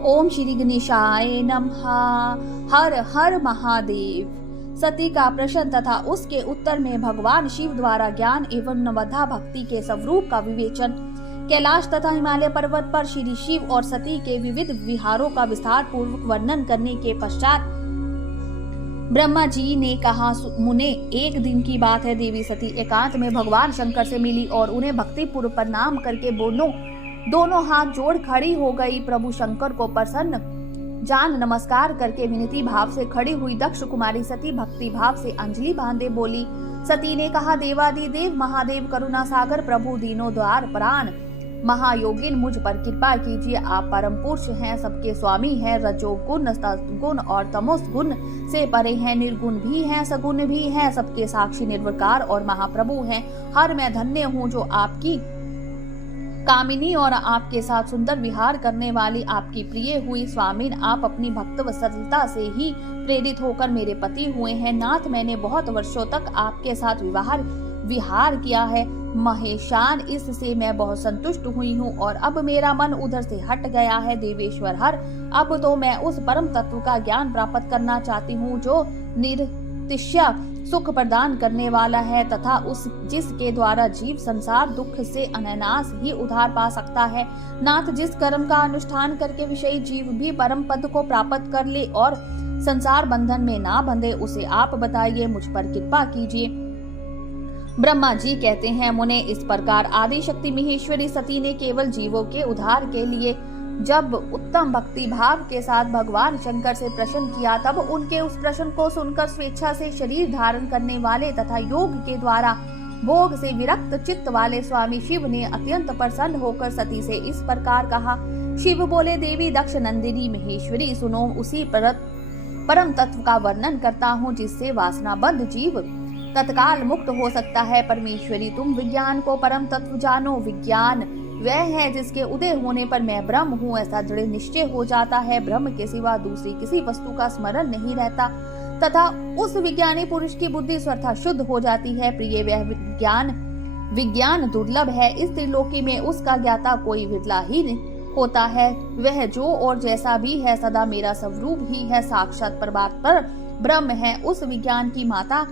ओम श्री गणेशाय नमः। हर हर महादेव। सती का प्रश्न तथा उसके उत्तर में भगवान शिव द्वारा ज्ञान एवं नवधा भक्ति के स्वरूप का विवेचन। कैलाश तथा हिमालय पर्वत पर श्री शिव और सती के विविध विहारों का विस्तार पूर्वक वर्णन करने के पश्चात ब्रह्मा जी ने कहा, मुने, एक दिन की बात है, देवी सती एकांत में भगवान शंकर से मिली और उन्हें भक्ति पूर्व प्रणाम करके दोनों हाथ जोड़ खड़ी हो गई। प्रभु शंकर को प्रसन्न जान नमस्कार करके विनती भाव से खड़ी हुई दक्ष कुमारी सती भक्ति भाव से अंजलि बांधे बोली। सती ने कहा, देवादिदेव महादेव करुणा सागर प्रभु दीनों द्वार प्राण महायोगिन, मुझ पर कृपा कीजिए। आप परम पुरुष हैं, सबके स्वामी हैं, रजोगुण सतगुण और तमोस गुण से परे हैं, निर्गुण भी हैं, सगुण भी हैं, सबके साक्षी निर्विकार और महाप्रभु हैं। हर मैं धन्य हूँ जो आपकी कामिनी और आपके साथ सुंदर विहार करने वाली आपकी प्रिय हुई स्वामिन, आप अपनी भक्त वत्सलता से ही प्रेरित होकर मेरे पति हुए हैं। नाथ, मैंने बहुत वर्षों तक आपके साथ विहार किया है। महेशान, इससे मैं बहुत संतुष्ट हुई हूँ और अब मेरा मन उधर से हट गया है। देवेश्वर हर, अब तो मैं उस परम तत्व का ज्ञान प्राप्त करना चाहती हूँ जो निरतिशय सुख प्रदान करने वाला है तथा उस जिसके द्वारा जीव संसार दुख से अनायास ही उद्धार पा सकता है। नाथ, जिस कर्म का अनुष्ठान करके विषयी जीव भी परम पद को प्राप्त कर ले और संसार बंधन में ना बंधे, उसे आप बताइए, मुझ पर कृपा कीजिए। ब्रह्मा जी कहते हैं, मुने, इस प्रकार आदि शक्ति महेश्वरी सती ने केवल जीवों के उद्धार के लिए जब उत्तम भक्ति भाव के साथ भगवान शंकर से प्रश्न किया, तब उनके उस प्रश्न को सुनकर स्वेच्छा से शरीर धारण करने वाले तथा योग के द्वारा भोग से विरक्त चित्त वाले स्वामी शिव ने अत्यंत प्रसन्न होकर सती से इस प्रकार कहा। शिव बोले, देवी दक्ष नंदिनी महेश्वरी, सुनो, उसी परम तत्व का वर्णन करता हूँ जिससे वासनाबद्ध जीव तत्काल मुक्त हो सकता है। परमेश्वरी, तुम विज्ञान को परम तत्व जानो। विज्ञान वह है जिसके उदय होने पर मैं ब्रह्म हूँ ऐसा दृढ़ निश्चय हो जाता है। ब्रह्म के सिवा दूसरी किसी वस्तु का स्मरण नहीं रहता तथा उस विज्ञानी पुरुष की बुद्धि स्वतः शुद्ध हो जाती है। प्रिय, वह विज्ञान दुर्लभ है। इस त्रिलोकी में उसका ज्ञाता कोई विरला ही होता है। वह जो और जैसा भी है सदा मेरा स्वरूप ही है, साक्षात परमात्मा ब्रह्म है। उस विज्ञान की माता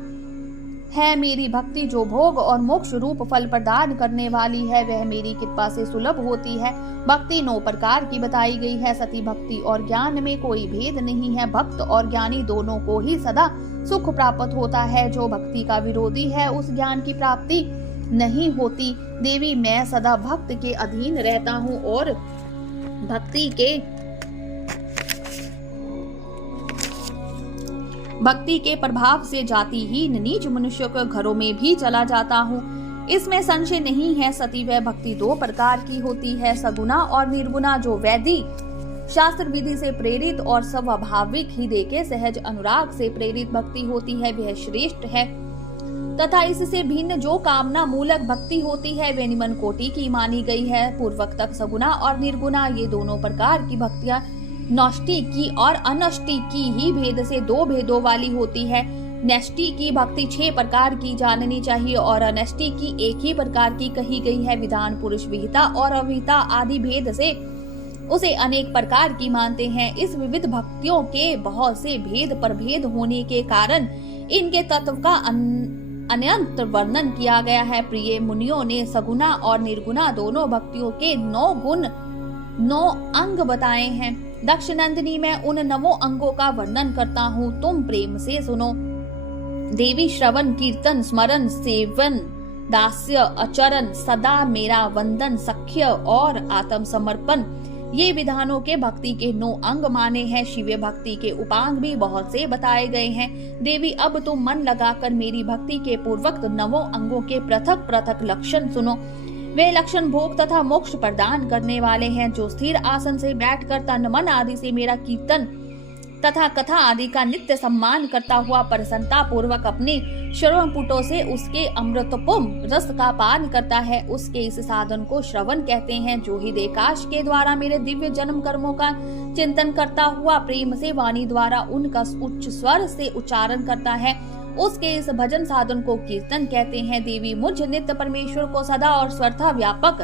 है मेरी भक्ति जो भोग और मोक्ष रूप फल प्रदान करने वाली है। वह मेरी कृपा से सुलभ होती है। भक्ति 9 प्रकार की बताई गई है। सती भक्ति और ज्ञान में कोई भेद नहीं है। भक्त और ज्ञानी दोनों को ही सदा सुख प्राप्त होता है। जो भक्ति का विरोधी है उस ज्ञान की प्राप्ति नहीं होती। देवी, मैं सदा भक्त के अधीन रहता हूँ और भक्ति के प्रभाव से जातिहीन नीच मनुष्य के घरों में भी चला जाता हूँ। इसमें संशय नहीं है। सती वह भक्ति 2 प्रकार की होती है, सगुना और निर्गुणा। जो वैदिक शास्त्र विधि से प्रेरित और स्वाभाविक हृदय के सहज अनुराग से प्रेरित भक्ति होती है, वह श्रेष्ठ है तथा इससे भिन्न जो कामना मूलक भक्ति होती है वह निम्न कोटि की मानी गई है। पूर्वक तक सगुना और निर्गुणा ये दोनों प्रकार की भक्तियां नष्टि की और अनष्टि की ही भेद से 2 भेदों वाली होती है। नष्टि की भक्ति 6 प्रकार की जाननी चाहिए और अनष्टि की एक ही प्रकार की कही गई है। विधान पुरुष विहिता और अविहिता आदि भेद से उसे अनेक प्रकार की मानते हैं। इस विविध भक्तियों के बहुत से भेद प्रभेद होने के कारण इनके तत्व का अनंत वर्णन किया गया है। प्रिय मुनियों ने सगुना और निर्गुणा दोनों भक्तियों के 9 गुण 9 अंग बताए हैं। दक्ष नंदिनी, मैं उन 9 अंगों का वर्णन करता हूँ, तुम प्रेम से सुनो। देवी, श्रवण, कीर्तन, स्मरण, सेवन, दास्य, आचरण, सदा मेरा वंदन, सख्य और आत्म समर्पण ये विधानों के भक्ति के 9 अंग माने हैं। शिव भक्ति के उपांग भी बहुत से बताए गए हैं। देवी, अब तुम मन लगाकर मेरी भक्ति के पूर्वक 9 अंगों के पृथक पृथक लक्षण सुनो। वे लक्षण भोग तथा मोक्ष प्रदान करने वाले हैं। जो स्थिर आसन से बैठकर तन मन आदि से मेरा कीर्तन तथा कथा आदि का नित्य सम्मान करता हुआ प्रसन्नता पूर्वक अपने श्रवण पुटों से उसके अमृतोपम रस का पान करता है, उसके इस साधन को श्रवण कहते हैं। जो ही देकाश के द्वारा मेरे दिव्य जन्म कर्मों का चिंतन करता हुआ प्रेम से वाणी द्वारा उनका उच्च स्वर से उच्चारण करता है, उसके इस भजन साधन को कीर्तन कहते हैं। देवी, मुझ नित्य परमेश्वर को सदा और स्वतः व्यापक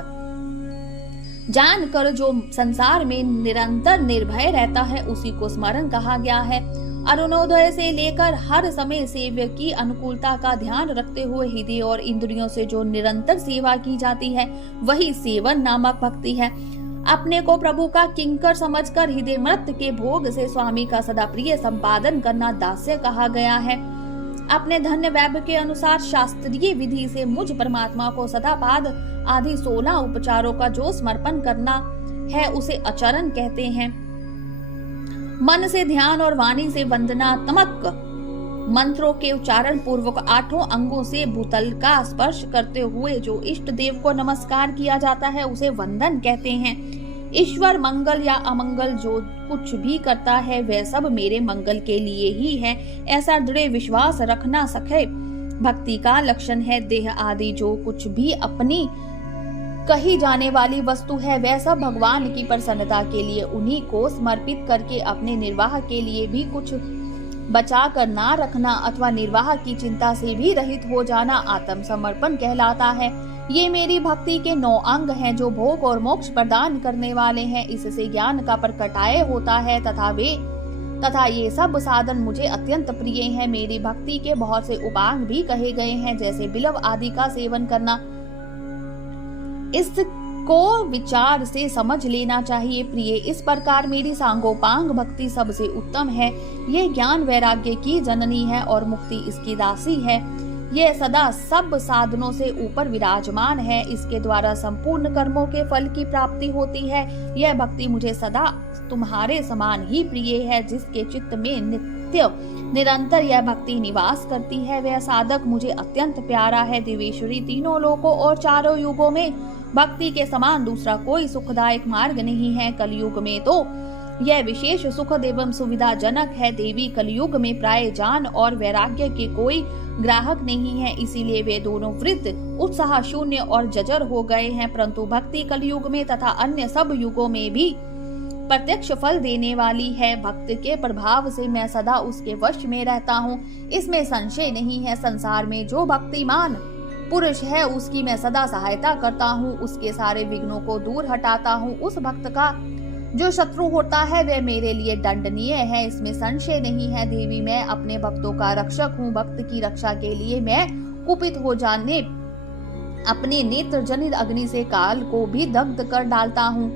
जानकर जो संसार में निरंतर निर्भय रहता है उसी को स्मरण कहा गया है। अरुणोदय से लेकर हर समय सेव्य की अनुकूलता का ध्यान रखते हुए हृदय और इंद्रियों से जो निरंतर सेवा की जाती है वही सेवन नामक भक्ति है। अपने को प्रभु का किंकर समझकर हृदय मृत के भोग से स्वामी का सदा प्रिय संपादन करना दास्य कहा गया है। अपने धन्य वैभव के अनुसार शास्त्रीय विधि से मुझ परमात्मा को सदा पाद आदि 16 उपचारों का जो समर्पण करना है उसे आचरण कहते हैं। मन से ध्यान और वाणी से वंदनात्मक मंत्रों के उच्चारण पूर्वक 8 अंगों से भूतल का स्पर्श करते हुए जो इष्ट देव को नमस्कार किया जाता है उसे वंदन कहते हैं। ईश्वर मंगल या अमंगल जो कुछ भी करता है वह सब मेरे मंगल के लिए ही है, ऐसा दृढ़ विश्वास रखना सखे भक्ति का लक्षण है। देह आदि जो कुछ भी अपनी कही जाने वाली वस्तु है वह सब भगवान की प्रसन्नता के लिए उन्हीं को समर्पित करके अपने निर्वाह के लिए भी कुछ बचा कर ना रखना अथवा निर्वाह की चिंता से भी रहित हो जाना आत्मसमर्पण कहलाता है। ये मेरी भक्ति के 9 अंग हैं जो भोग और मोक्ष प्रदान करने वाले हैं। इससे ज्ञान का प्रकटाय होता है तथा ये सब साधन मुझे अत्यंत प्रिय हैं। मेरी भक्ति के बहुत से उपांग भी कहे गए हैं, जैसे बिल्व आदि का सेवन करना। इसको विचार से समझ लेना चाहिए प्रिय। इस प्रकार मेरी सांगोपांग भक्ति सबसे उत्तम है। यह ज्ञान वैराग्य की जननी है और मुक्ति इसकी दासी है। यह सदा सब साधनों से ऊपर विराजमान है। इसके द्वारा संपूर्ण कर्मों के फल की प्राप्ति होती है। यह भक्ति मुझे सदा तुम्हारे समान ही प्रिय है। जिसके चित्त में नित्य निरंतर यह भक्ति निवास करती है वह साधक मुझे अत्यंत प्यारा है। देवेश्वरी, तीनों लोकों और चारों युगों में भक्ति के समान दूसरा कोई सुखदायक मार्ग नहीं है। कलयुग में तो यह विशेष सुख एवं सुविधाजनक है। देवी, कलयुग में प्राय ज्ञान और वैराग्य के कोई ग्राहक नहीं है, इसीलिए वे दोनों वृद्ध उत्साह शून्य और जजर हो गए हैं। परंतु भक्ति कलयुग में तथा अन्य सब युगों में भी प्रत्यक्ष फल देने वाली है। भक्त के प्रभाव से मैं सदा उसके वश में रहता हूँ, इसमें संशय नहीं है। संसार में जो भक्तिमान पुरुष है उसकी मैं सदा सहायता करता हूँ, उसके सारे विघ्नों को दूर हटाता हूँ। उस भक्त का जो शत्रु होता है वह मेरे लिए दंडनीय है, इसमें संशय नहीं है। देवी, मैं अपने भक्तों का रक्षक हूँ। भक्त की रक्षा के लिए मैं कुपित हो जाने अपने नेत्र जनित अग्नि से काल को भी दग्ध कर डालता हूँ।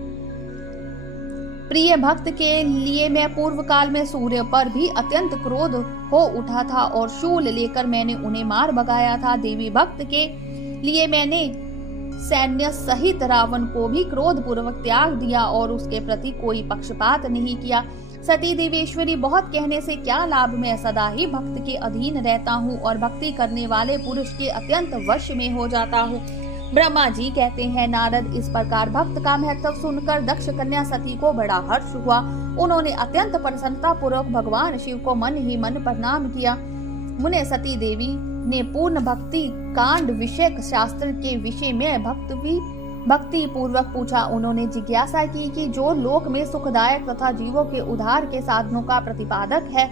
प्रिय भक्त के लिए मैं पूर्व काल में सूर्य पर भी अत्यंत क्रोध हो उठा था और शूल लेकर मैंने उन्हें मार भगाया था। देवी, भक्त के लिए मैंने सैन्य सहित रावण को भी क्रोध पूर्वक त्याग दिया और उसके प्रति कोई पक्षपात नहीं किया। सती देवेश्वरी, बहुत कहने से क्या लाभ, मैं सदा ही भक्त के अधीन रहता हूँ और भक्ति करने वाले पुरुष के अत्यंत वश में हो जाता हूँ। ब्रह्मा जी कहते हैं, नारद, इस प्रकार भक्त का महत्व सुनकर दक्ष कन्या सती को बड़ा हर्ष हुआ। उन्होंने अत्यंत प्रसन्नता पूर्वक भगवान शिव को मन ही मन प्रणाम किया। मुने सती देवी ने पूर्ण भक्ति कांड विषयक शास्त्र के विषय में भक्ति पूर्वक पूछा। उन्होंने जिज्ञासा की कि जो लोक में सुखदायक तथा जीवों के उद्धार के साधनों का प्रतिपादक है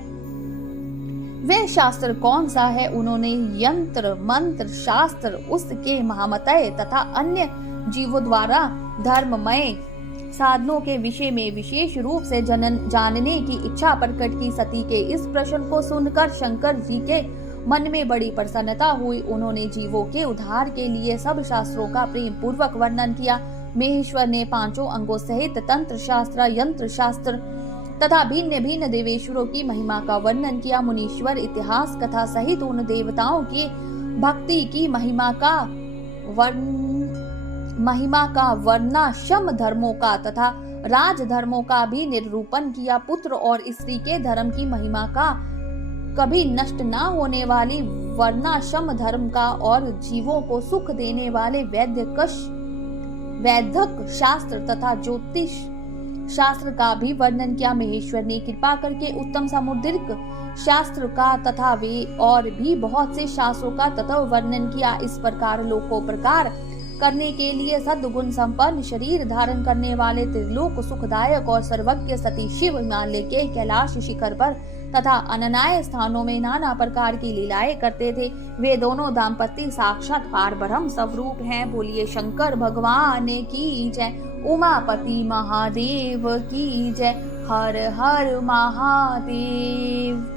वह शास्त्र कौन सा है। उन्होंने यंत्र मंत्र शास्त्र, उसके महामतय तथा अन्य जीवों द्वारा धर्ममय साधनों के विषय में विशेष रूप से जानने की इच्छा प्रकट की। सती के इस प्रश्न को सुनकर शंकर जी के मन में बड़ी प्रसन्नता हुई। उन्होंने जीवों के उद्धार के लिए सब शास्त्रों का प्रेम पूर्वक वर्णन किया। महेश्वर ने 5 अंगों सहित तंत्र शास्त्र, यंत्र शास्त्र तथा भिन्न भिन्न देवेश्वरों की महिमा का वर्णन किया। मुनीश्वर इतिहास कथा सहित उन देवताओं की भक्ति की महिमा का वर्णाश्रम धर्मों का तथा राज धर्मों का भी निरूपण किया। पुत्र और स्त्री के धर्म की महिमा का, कभी नष्ट न होने वाली वर्णाश्रम धर्म का और जीवों को सुख देने वाले वैदिक शास्त्र तथा ज्योतिष शास्त्र का भी वर्णन किया। महेश्वर ने कृपा करके उत्तम सामुद्रिक शास्त्र का तथा वे और भी बहुत से शास्त्रों का तत्व वर्णन किया। इस प्रकार लोकोपकार करने के लिए सद्गुण संपन्न शरीर धारण करने वाले त्रिलोक सुखदायक और सर्वज्ञ सती शिव हिमालय के कैलाश शिखर पर तथा अनन्य स्थानों में नाना प्रकार की लीलाएं करते थे। वे दोनों दाम्पत्य साक्षात पारब्रह्म स्वरूप हैं। बोलिए शंकर भगवान की जय, उमापति महादेव की जय। हर हर महादेव।